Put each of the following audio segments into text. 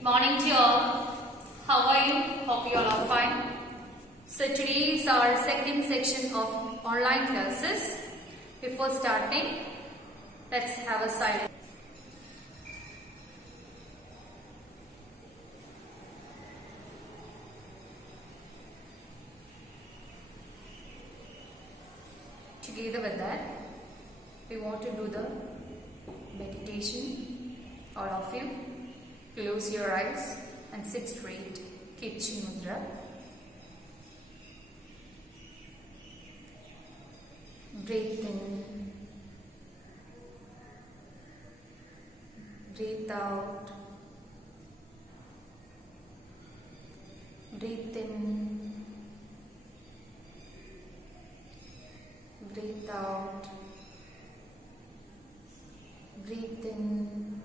Morning to you all. How are you? Hope you all are fine. So today is our second section of online classes. Before starting, let's have a silence. Together with that, we want to do the meditation. All of you, close your eyes and sit straight. Keep Chin Mudra. Breathe in. Breathe out. Breathe in. Breathe out. Breathe in.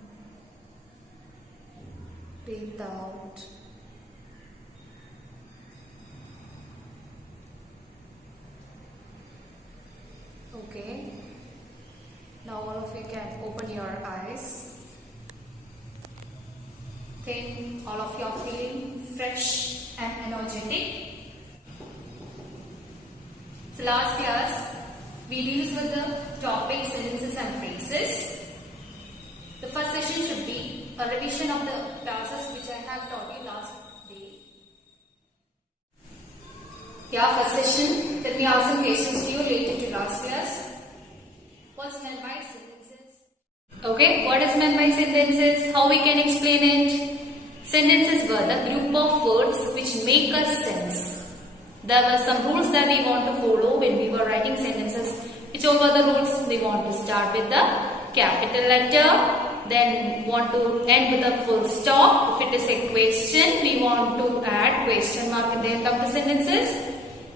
Breathe out. Okay. Now all of you can open your eyes. Think all of you are feeling fresh and energetic. So last class we deals with the topic, sentences and phrases. The first session should be a revision of the classes which I have taught you last day. Yeah, first session, let me ask some questions to you related to last class. What's meant by sentences? Okay, what is meant by sentences? How we can explain it? Sentences were the group of words which make us sense. There were some rules that we want to follow when we were writing sentences. Which were the rules? We want to start with the capital letter, then want to end with a full stop. If it is a question, we want to add question mark at the end of the sentences.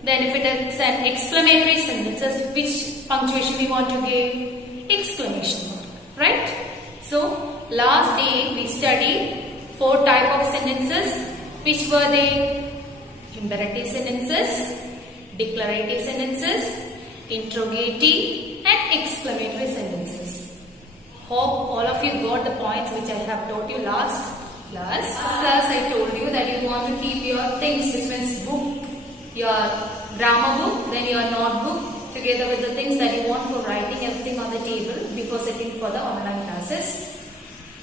Then if it is an exclamatory sentences, which punctuation we want to give? Exclamation mark, right? So last day we studied 4 types of sentences. Which were they? Imperative sentences, declarative sentences, interrogative and exclamatory sentences. Hope all of you got the points which I have taught you last class. I told you that you want to keep your things, which means book, your grammar book, then your notebook, together with the things that you want for writing, everything on the table before sitting for the online classes.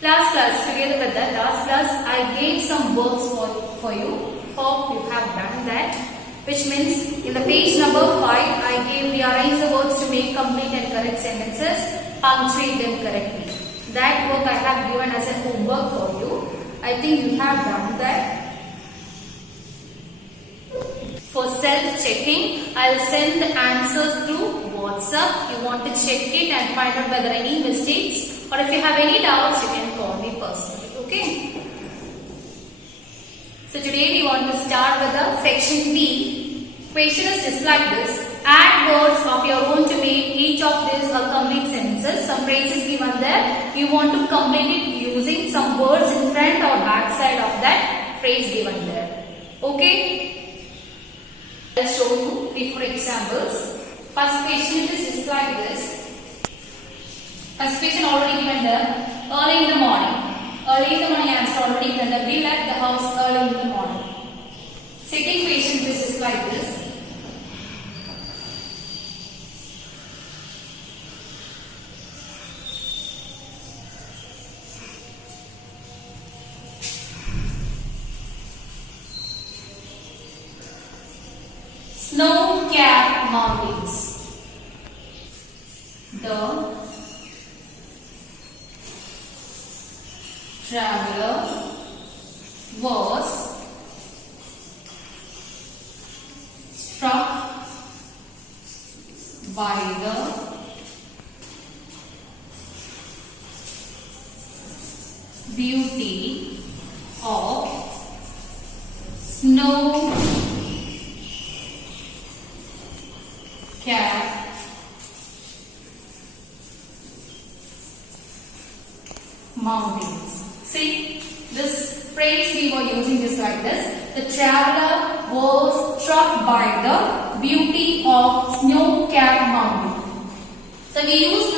Last class, together with that, last class I gave some works for you. Hope you have done that. Which means in the page number 5, I gave rearrange the words to make complete and correct sentences, punctuate them correctly. That work I have given as a homework for you. I think you have done that. For self-checking, I will send the answers through WhatsApp. You want to check it and find out whether any mistakes, or if you have any doubts, you can call me personally. Okay? So today we want to start with the section B. Question is just like this. Add words of your own to make each of these a complete sentences. Some phrases given there. You want to complete it using some words in front or back side of that phrase given there. Okay? I'll show you 3-4 examples. First question is just like this. First question already given there. Early in the morning. Early in the morning answer already given there. We left the house early in the morning. Second question is just like this. Snow-capped mountains. The traveler was struck by the beauty of snow-capped mountains. See, this phrase we were using is like this. The traveler was struck by the beauty of snow-capped mountain. So we use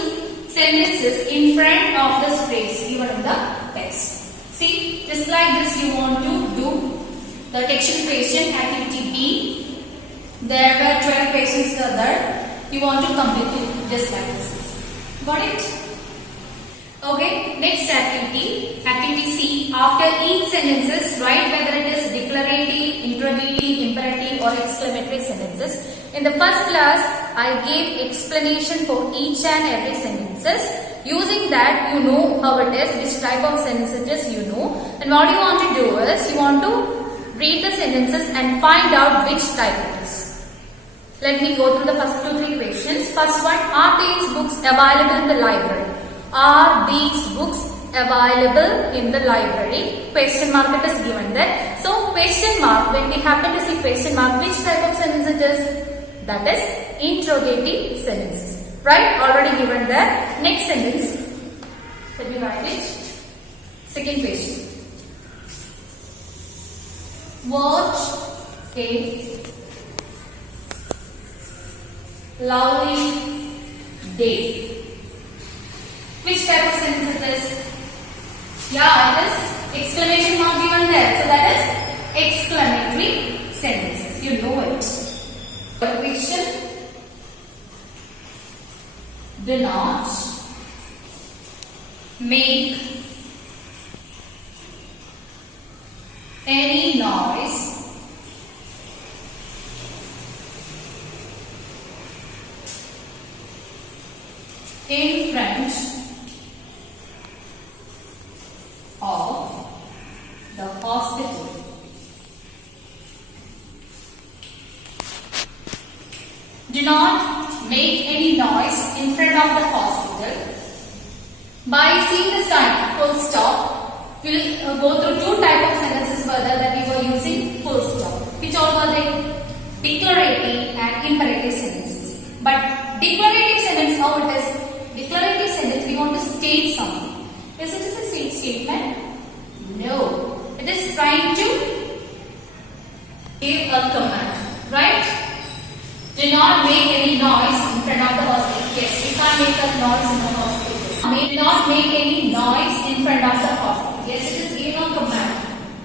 sentences in front of this phrase given in the text. See, just like like this you want to do the textual question activity B. There were 12 questions there. You want to complete this like this. Got it? Okay, next activity, activity C. After each sentences, write whether it is declarative, interrogative, imperative or exclamatory sentences. In the first class, I gave explanation for each and every sentences. Using that, you know how it is, which type of sentences it is, you know. And what you want to do is, you want to read the sentences and find out which type it is. Let me go through the first 2-3 questions. First one, are these books available in the library? Are these books available in the library? Question mark it is given there. So question mark, when we happen to see question mark, which type of sentence it is? That is interrogative sentences. Right? Already given there. Next sentence. Let me write it. Second question. What a lovely day. Which type of sentence it is? Yeah, it is exclamation mark given there. So that is exclamatory sentences. You know it. Third question. Do not make any noise in front of the hospital. Do not make any noise in front of the hospital. By seeing the sign full stop, we will go through 2 types of sentences further that we were using full stop. Which all were they? Declarative and imperative sentences. But declarative sentence, how it is? Declarative sentence, we want to state something. Is it a statement? No. It is trying to give a command. Right? Do not make any noise in front of the hospital. Yes, we can't make a noise in the hospital. Do not make any noise in front of the hospital. Yes, it is giving a command.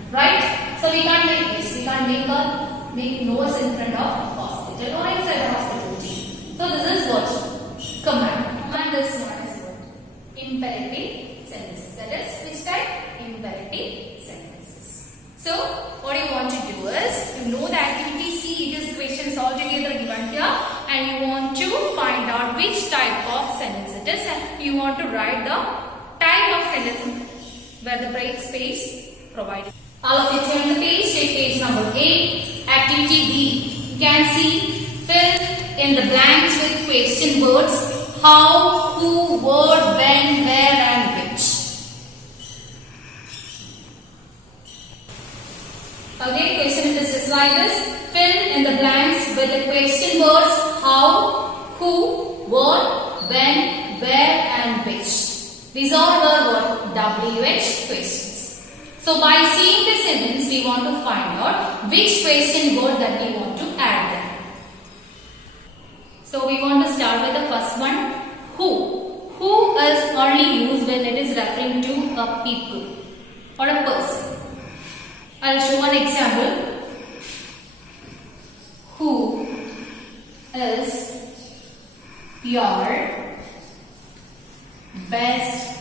Right? So we can't make this. We can't make noise in front of hospital or inside the hospital. So this is what? Command. Command is known as what? Imperative sentences. That is which type? Imperative sentences. So what you want to do is, you know the activity C, it is questions altogether given here, and you want to find out which type of sentence it is, and you want to write the type of sentence where the break space provided. All of you turn the page, take page number 8, activity B. You can see, fill in the blanks with question words. How, who, what, when, where and which. Okay, question is like this. Fill in the blanks with the question words how, who, what, when, where and which. These all were what? WH questions. So by seeing the sentence, we want to find out which question word that we want to add there. So we want to start with the first one, who. Who is only used when it is referring to a people or a person. I will show an example. Who is your best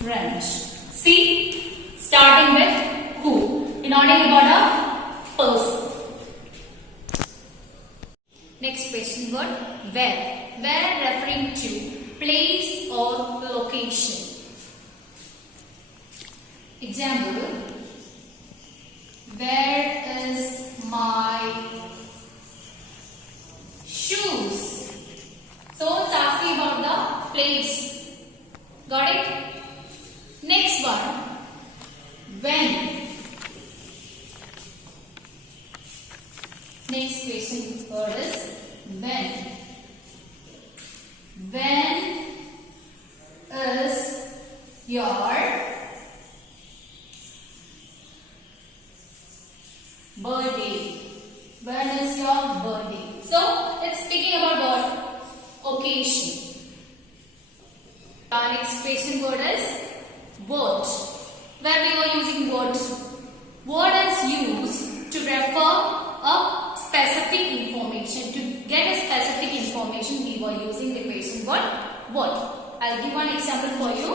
friend? See, starting with who. We're not talking about a person. Next question word, where. Where referring to place or location. Example, where is my shoes? So it's asking about the place. Got it? Next one, when. Next question word is when. When is your birthday? When is your birthday? So it's speaking about what? Occasion. Our next question word is what. where we were using what? Word is used to refer a specific information. To get a specific information, we were using the question word what. I'll give one example for you.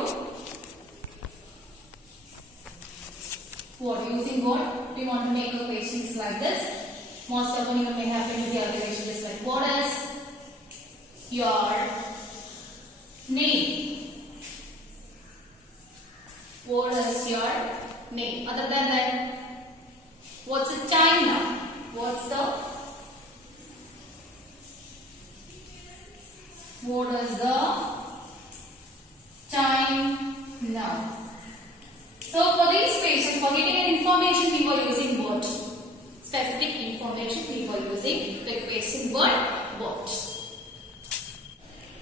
What? Using what? We want to make a questions like this. Most often you may happen to the other question just like what is your name? What is your name? Other than that, what's the time now? What is the time now? So for these questions, for getting an information, we were using what? Specific information, we were using the question word what.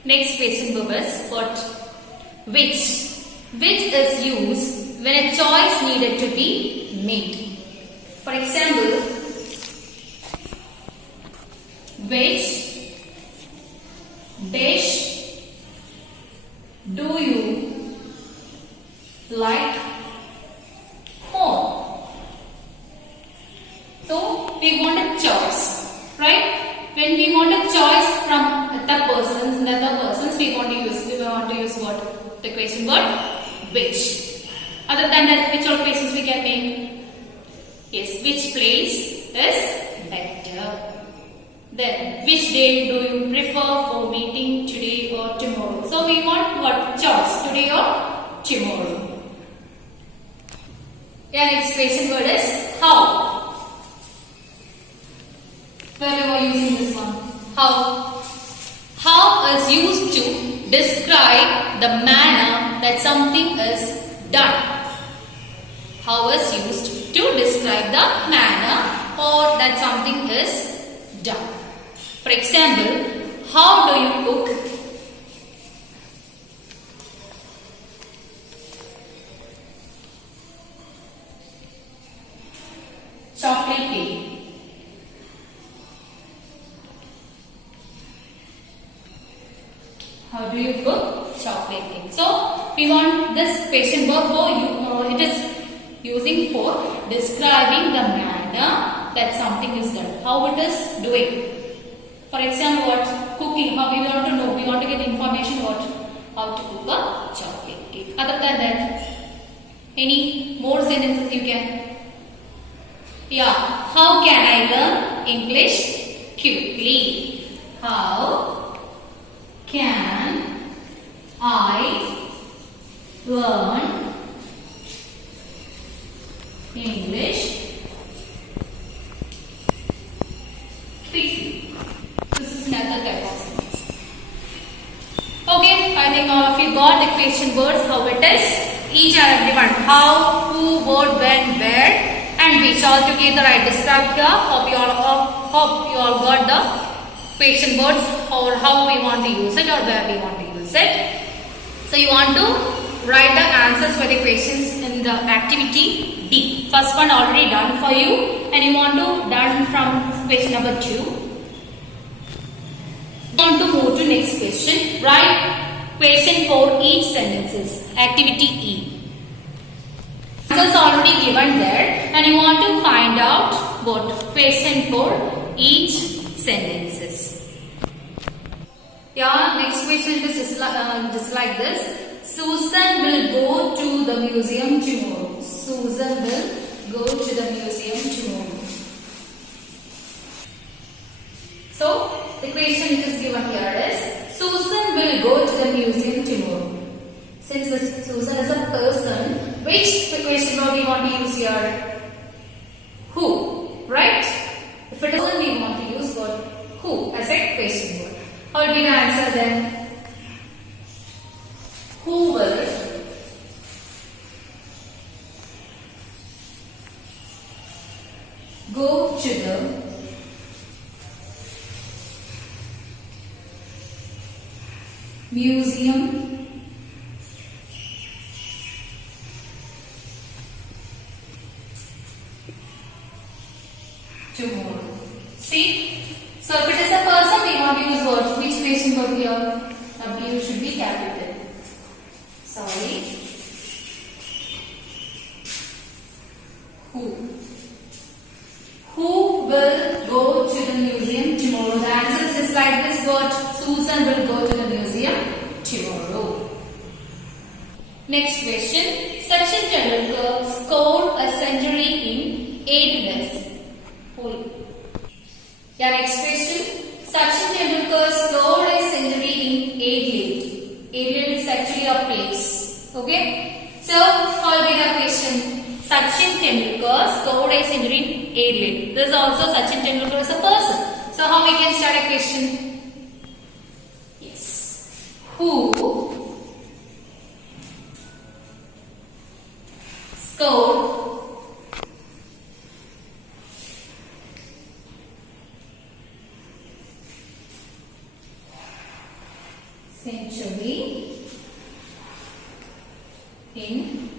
Next question verb is what? Which. Which is used when a choice needed to be made. For example, which dish do you like more? So we want a choice, right? When we want a choice from the other persons, we want to use what? The question word which. Other than that, which all questions we can make? Yes, which place is better? Then, which day do you prefer for meeting, today or tomorrow? So we want what? Choice, today or tomorrow. Yeah, next question word is how. Where we were using this one? How. How is used to describe the manner that something is done. How is used to describe the manner or that something is done. For example, how do you cook? Chocolate cake. How do you cook chocolate cake? So we want this question verb for you. It is using for describing the manner that something is done. How it is doing. For example, what? Cooking. How we want to know. We want to get information what? How to cook a chocolate cake. Other than that, any more sentences you can? Yeah. How can I learn English quickly? How can I learn English quickly? This is another type of sentence. Okay, I think all of you got the question words, how it is. Each and every one. How, who, what, when, where and which. All together I described here. Hope you all got the question words or how we want to use it or where we want to use it. So you want to write the answers for the questions in the activity D. First one already done for you and you want to done from question number 2. You want to move to next question. Write question for each sentences. Activity E. Answers already given there and you want to find out what question for each sentences. Yeah, next question is just like this. Susan will go to the museum tomorrow. Susan will go to the museum tomorrow. So, the question which is given here is Susan will go to the museum tomorrow. Since Susan is a person, which question word we want to use here? Who, right? If it is person, we want to use what? Who as a question word. How will be the answer then? Who will go to the museum tomorrow? See? So if it is a person, we want to use what? Which question word here? W should be capital. Sorry. Next question. Sachin Tendulkar scored a century in 8 minutes. Yeah, next question. Sachin Tendulkar scored a century in Adelaide. Adelaide is actually a place. Okay. So, how will be the question? Sachin Tendulkar scored a century in Adelaide. This is also Sachin Tendulkar as a person. So, how we can start a question? Yes. Who scored century in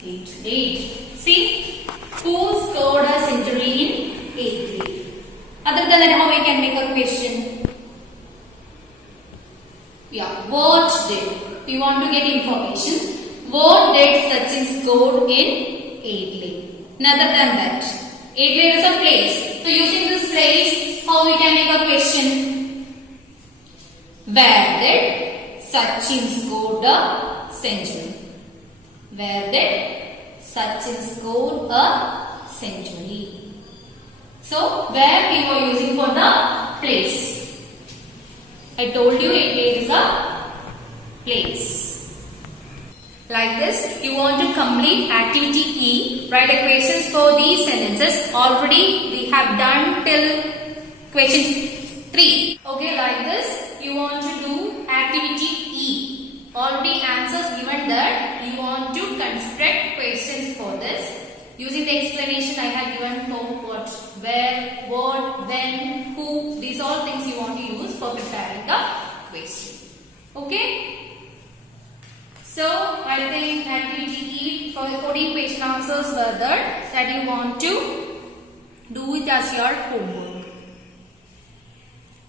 Adelaide? See, who scored a century in Adelaide? Other than that, how we can make a question? Yeah, what did? We want to get information. What did Sachin score in Adelaide? Other than that, Adelaide is a place. So using this place, how we can make a question? Where did Sachin score a century? Where did Sachin score a century? So where we were using for the place. I told you Adelaide is a place. Like this, you want to complete activity E. Write equations for these sentences. Already we have done till question 3. Okay, like this, you want to do activity E. Already answers given that you want to construct questions for this. Using the explanation I have given for what, where, what, when, who. These all things you want to use for preparing the question. Okay. So, I think activity E for 14 question answers were there that you want to do it as your homework.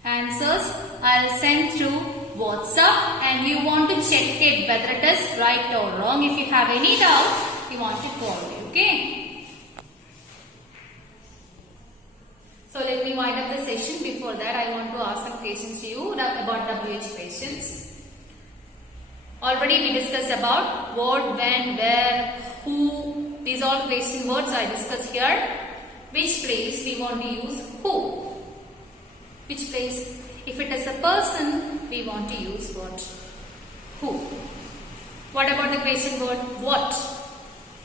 Answers I'll send through WhatsApp and you want to check it whether it is right or wrong. If you have any doubts, you want to call me. Okay. So, let me wind up the session. Before that, I want to ask some questions to you about WH questions. Already we discussed about what, when, where, who. These all question words I discussed here. Which place we want to use who? Which place? If it is a person, we want to use what? Who. What about the question word what?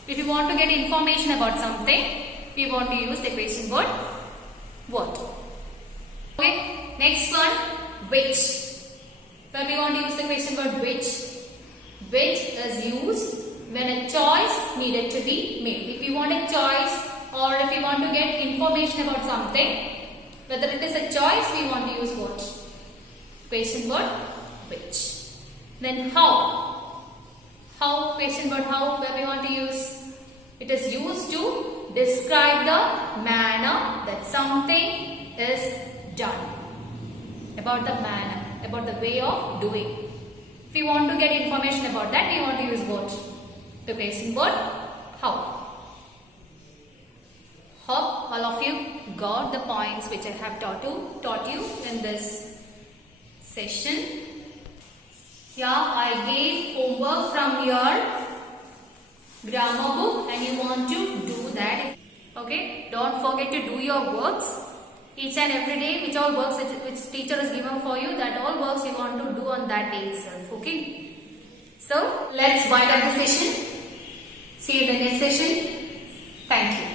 If you want to get information about something, we want to use the question word what. Okay. Next one, which. When we want to use the question word which. Which is used when a choice needed to be made. If you want a choice or if you want to get information about something, whether it is a choice, we want to use what? Question word which. Then how. How, question word how, where we want to use. It is used to describe the manner that something is done. About the manner, about the way of doing. If you want to get information about that, we want to use what? The question word how. Hope all of you got the points which I have taught you in this session. Yeah, I gave homework from your grammar book and you want to do that. Okay, don't forget to do your works. Each and every day, which all works which teacher is given for you, that all works you want to do on that day itself. Okay. So, let's wind up the session. See you in the next session. Thank you.